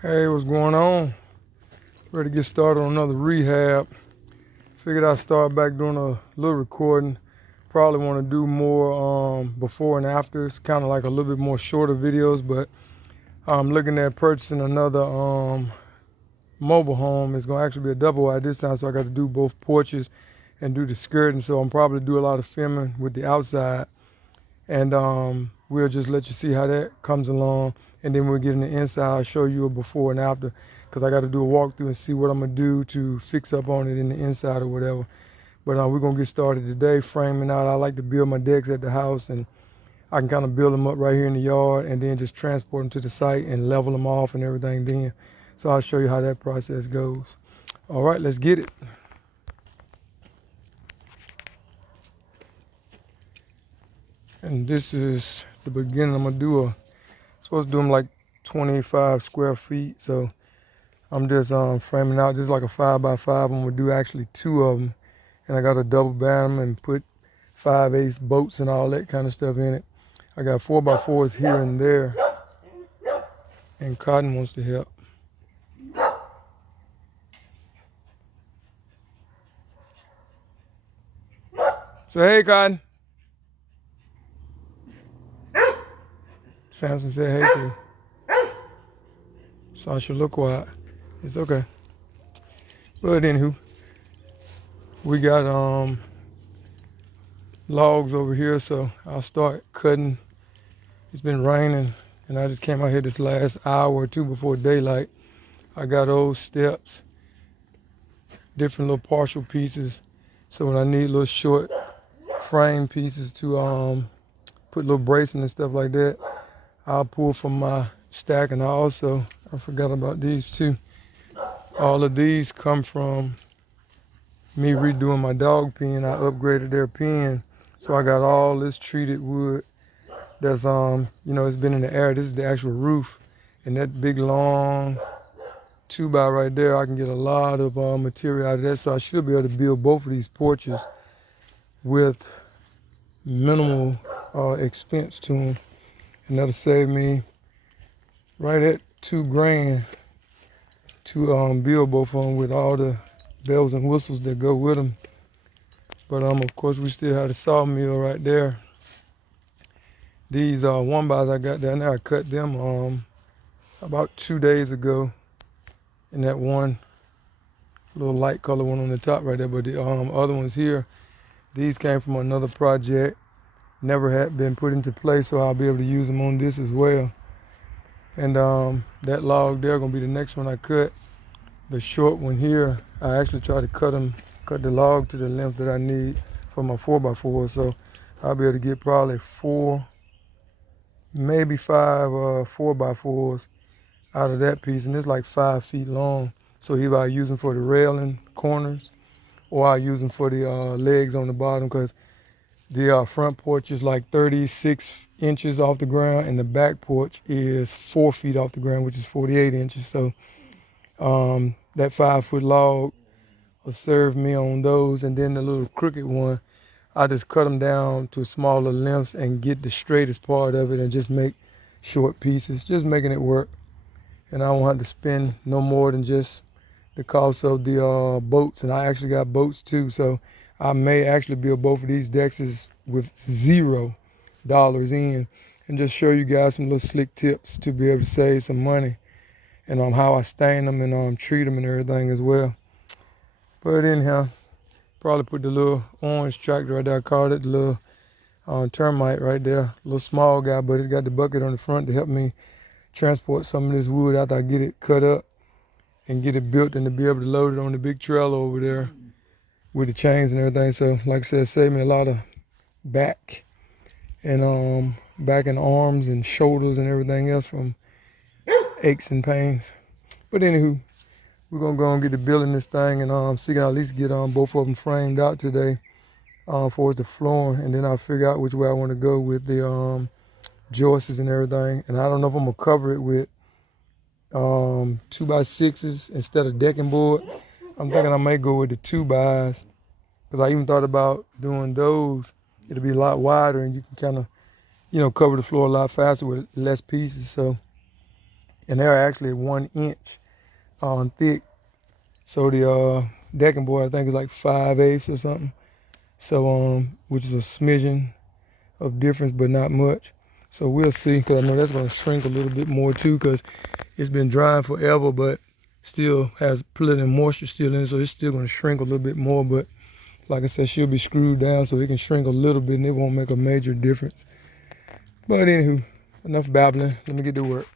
Hey, what's going on? Ready to get started on another rehab. Figured I'd start back doing a little recording. Probably want to do more before and after. It's kind of like a little bit more shorter videos, but I'm looking at purchasing another mobile home. It's going to actually be a double wide this time, so I got to do both porches and do the skirting. So I'm probably do a lot of filming with the outside, and we'll just let you see how that comes along. And then we'll get in the inside. I'll show you a before and after because I got to do a walkthrough and see what I'm going to do to fix up on it in the inside or whatever. But we're going to get started today, framing out. I like to build my decks at the house, and I can kind of build them up right here in the yard and then just transport them to the site and level them off and everything then. So I'll show you how that process goes. All right, let's get it. And this is the beginning. I'm going to supposed to do them like 25 square feet. So I'm just framing out just like a 5x5. I'm going to do actually two of them. And I got to double band them and put 5/8 bolts and all that kind of stuff in it. I got 4x4s here and there. And Cotton wants to help. So hey, Cotton. Samson said hey to you. Sasha, look quiet. It's okay. But anywho, we got logs over here, so I'll start cutting. It's been raining, and I just came out here this last hour or two before daylight. I got old steps, different little partial pieces. So when I need little short frame pieces to put little bracing and stuff like that, I'll pull from my stack. And I forgot about these too. All of these come from me redoing my dog pen. I upgraded their pen. So I got all this treated wood that's it's been in the air. This is the actual roof. And that big long 2x right there, I can get a lot of material out of that. So I should be able to build both of these porches with minimal expense to them. And that'll save me right at $2,000 to build both of them with all the bells and whistles that go with them. But of course we still have the sawmill right there. These 1x I got down there, I cut them about 2 days ago in that one little light color one on the top right there. But the other ones here, these came from another project, never had been put into place, so I'll be able to use them on this as well. And that log there gonna be the next one I cut. The short one here, I actually try to cut the log to the length that I need for my 4x4. So I'll be able to get probably 4, maybe 5 4x4s out of that piece, and it's like 5 feet long. So either I use them for the railing corners, or I use them for the legs on the bottom, because the front porch is like 36 inches off the ground, and the back porch is 4 feet off the ground, which is 48 inches. So that 5-foot log will serve me on those, and then the little crooked one, I just cut them down to smaller lengths and get the straightest part of it and just make short pieces, just making it work. And I won't have to spend no more than just the cost of the boats. And I actually got boats too, so I may actually build both of these decks with $0 in, and just show you guys some little slick tips to be able to save some money, and how I stain them and treat them and everything as well. But anyhow, probably put the little orange tractor right there. I called it the little termite right there. Little small guy, but it's got the bucket on the front to help me transport some of this wood after I get it cut up and get it built, and to be able to load it on the big trailer over there with the chains and everything. So like I said, save me a lot of back and arms and shoulders and everything else from aches and pains. But anywho, we're gonna go and get to building this thing, and see, at least get both of them framed out today for the flooring, and then I'll figure out which way I want to go with the joists and everything. And I don't know if I'm gonna cover it with 2x6s instead of decking board. I'm thinking I may go with the 2x, because I even thought about doing those. It'll be a lot wider, and you can kind of, cover the floor a lot faster with less pieces. So and they're actually 1 inch thick. So the decking board I think is like 5/8 or something. So which is a smidgen of difference, but not much. So we'll see, because I know that's going to shrink a little bit more too, because it's been drying forever, but still has plenty of moisture still in it, so it's still going to shrink a little bit more. But like I said, she'll be screwed down so it can shrink a little bit, and it won't make a major difference. But anywho, enough babbling. Let me get to work.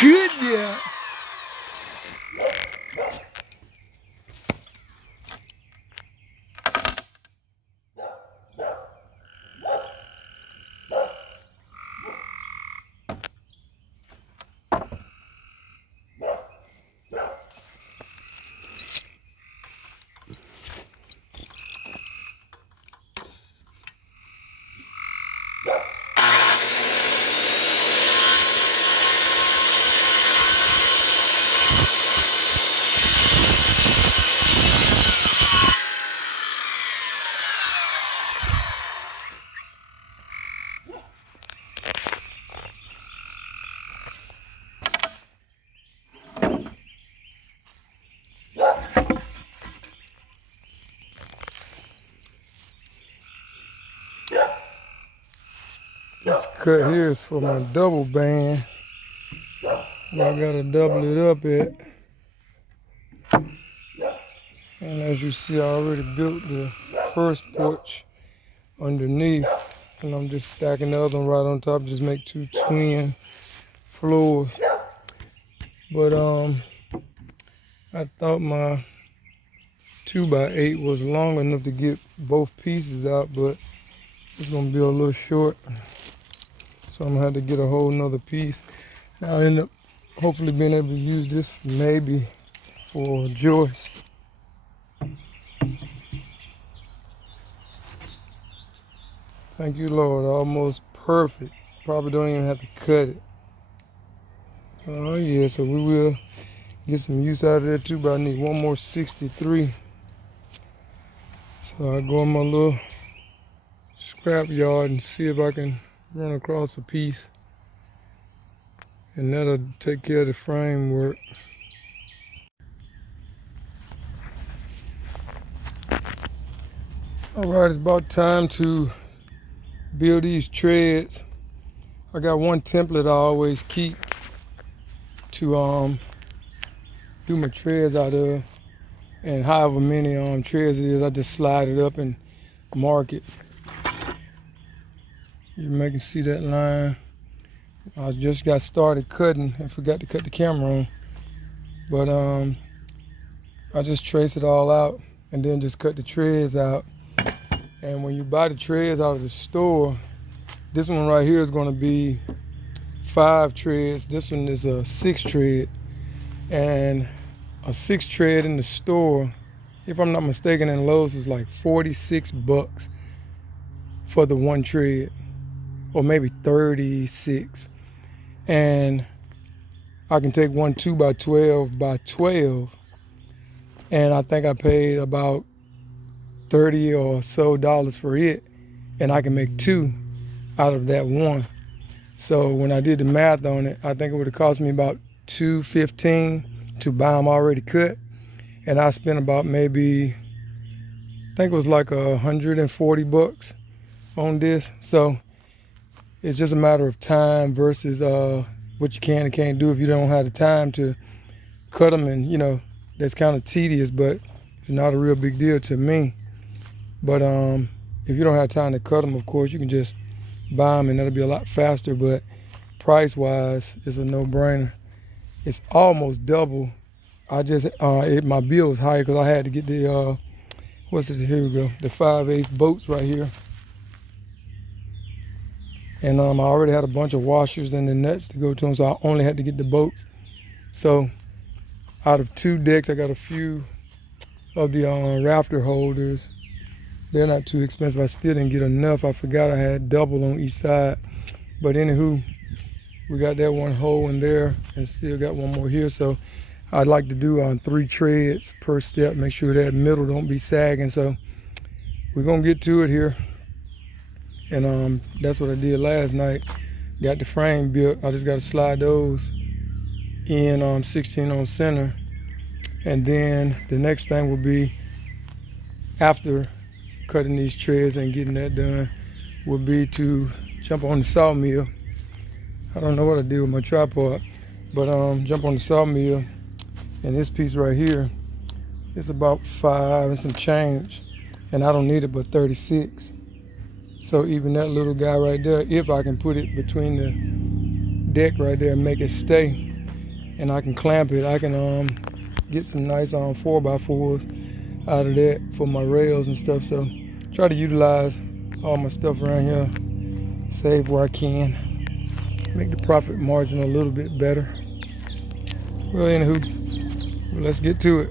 Good, yeah. This cut here is for my double band. I gotta double it up at. And as you see, I already built the first porch underneath, and I'm just stacking the other one right on top, just make 2 twin floors. But I thought my 2x8 was long enough to get both pieces out, but it's gonna be a little short, so I'm gonna have to get a whole nother piece. I'll end up hopefully being able to use this maybe for joists. Thank you, Lord. Almost perfect. Probably don't even have to cut it. Oh yeah, so we will get some use out of there too, but I need one more 63. So I go in my little scrap yard and see if I can run across a piece, and that'll take care of the framework. All right, it's about time to build these treads. I got one template I always keep to do my treads out of, and however many treads it is, I just slide it up and mark it. You can see that line. I just got started cutting and forgot to cut the camera on. But I just trace it all out and then just cut the treads out. And when you buy the treads out of the store, this one right here is going to be 5 treads. This one is a 6 tread. And a 6 tread in the store, if I'm not mistaken, in Lowe's was like $46 for the 1 tread, or maybe 36. And I can take one 2x12 by 12, and I think I paid about $30 or so for it, and I can make 2 out of that 1. So when I did the math on it, I think it would have cost me about $215 to buy them already cut, and I spent about maybe, I think it was like $140 on this. So it's just a matter of time versus what you can and can't do if you don't have the time to cut them, and that's kind of tedious, but it's not a real big deal to me. But if you don't have time to cut them, of course you can just buy them and that'll be a lot faster, but price wise it's a no-brainer. It's almost double. I just my bill was higher because I had to get the here we go, the 5/8 bolts right here. And I already had a bunch of washers and the nuts to go to them, so I only had to get the bolts. So out of 2 decks, I got a few of the rafter holders. They're not too expensive. I still didn't get enough. I forgot I had double on each side. But anywho, we got that one hole in there and still got one more here. So I'd like to do 3 treads per step. Make sure that middle don't be sagging. So we're going to get to it here. And that's what I did last night. Got the frame built. I just got to slide those in 16 on center. And then the next thing will be, after cutting these treads and getting that done, will be to jump on the sawmill. I don't know what I did with my tripod, but jump on the sawmill. And this piece right here is about 5 and some change, and I don't need it but 36. So even that little guy right there, if I can put it between the deck right there and make it stay, and I can clamp it, I can get some nice 4x4s out of that for my rails and stuff. So try to utilize all my stuff around here, save where I can, make the profit margin a little bit better. Well, anywho, let's get to it.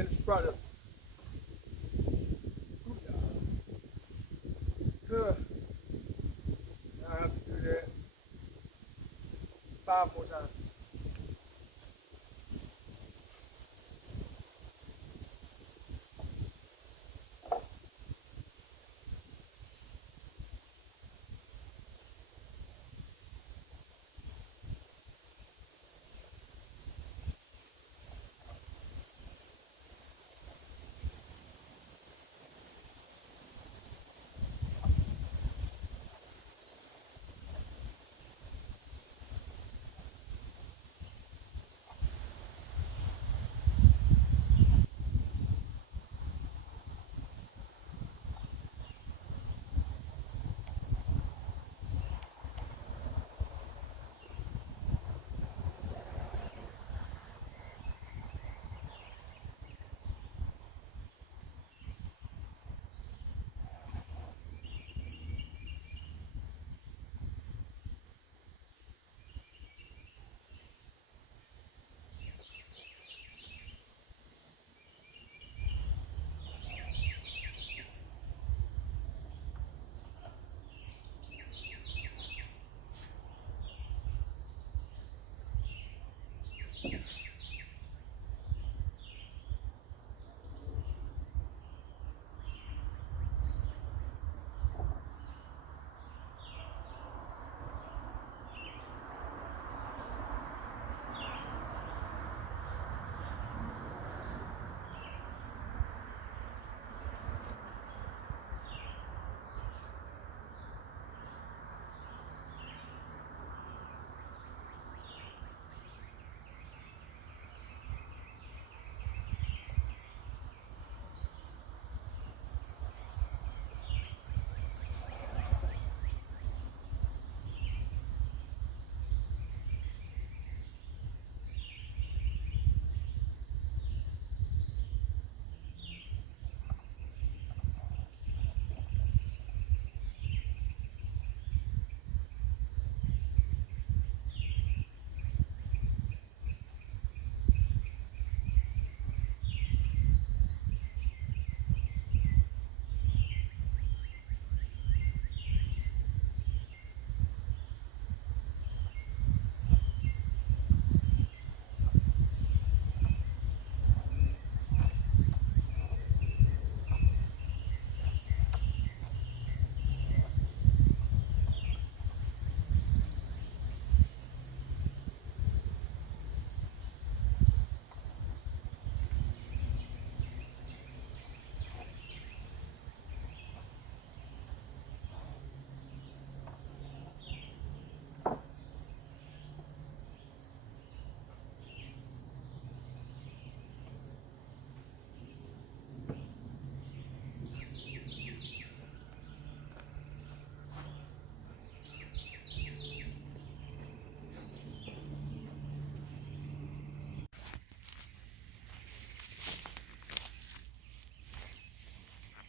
finished product. Good. Now I have to do that 5 more times.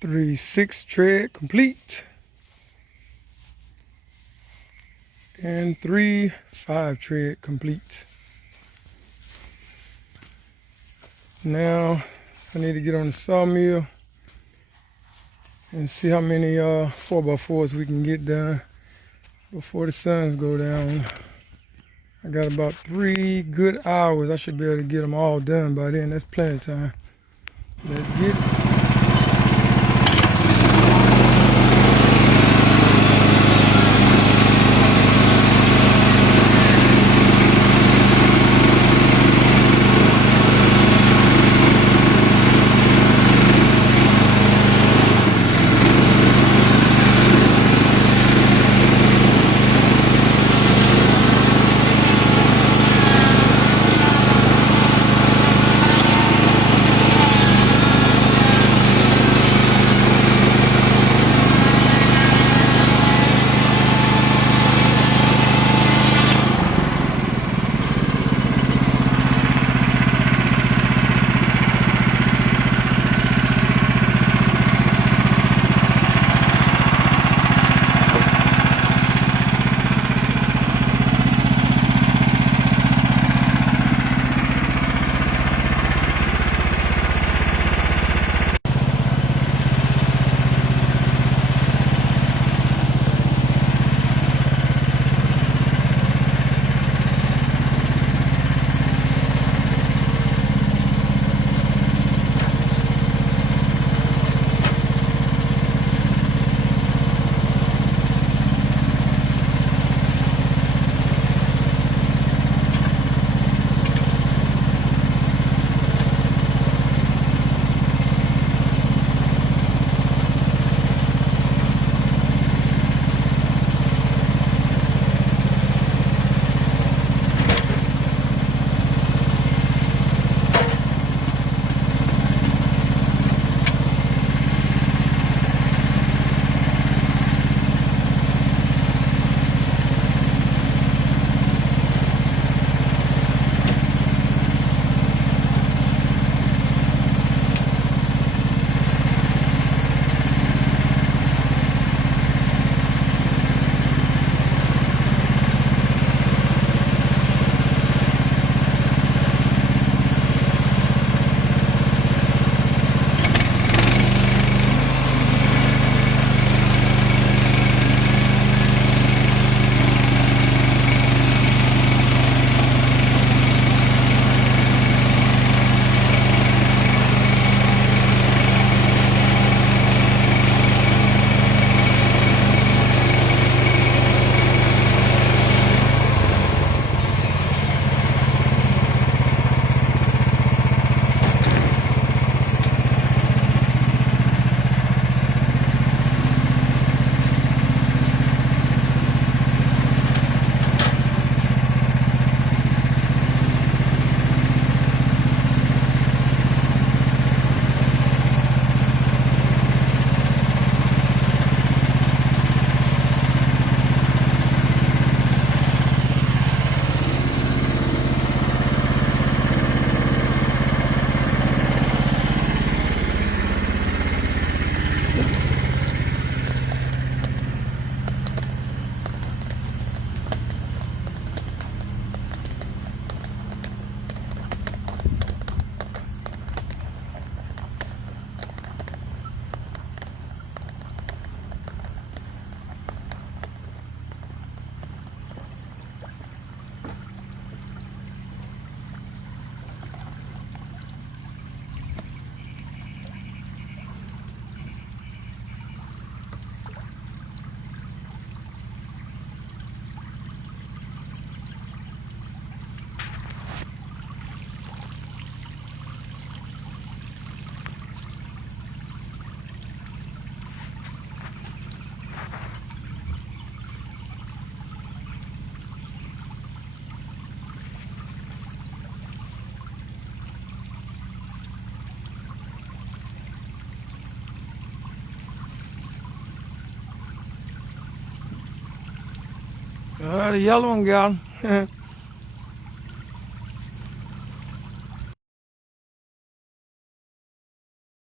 Three 6 tread complete. And 3 5 tread complete. Now I need to get on the sawmill and see how many 4x4s we can get done before the suns go down. I got about 3 good hours. I should be able to get them all done by then. That's plenty of time. Let's get it. The yellow one got him.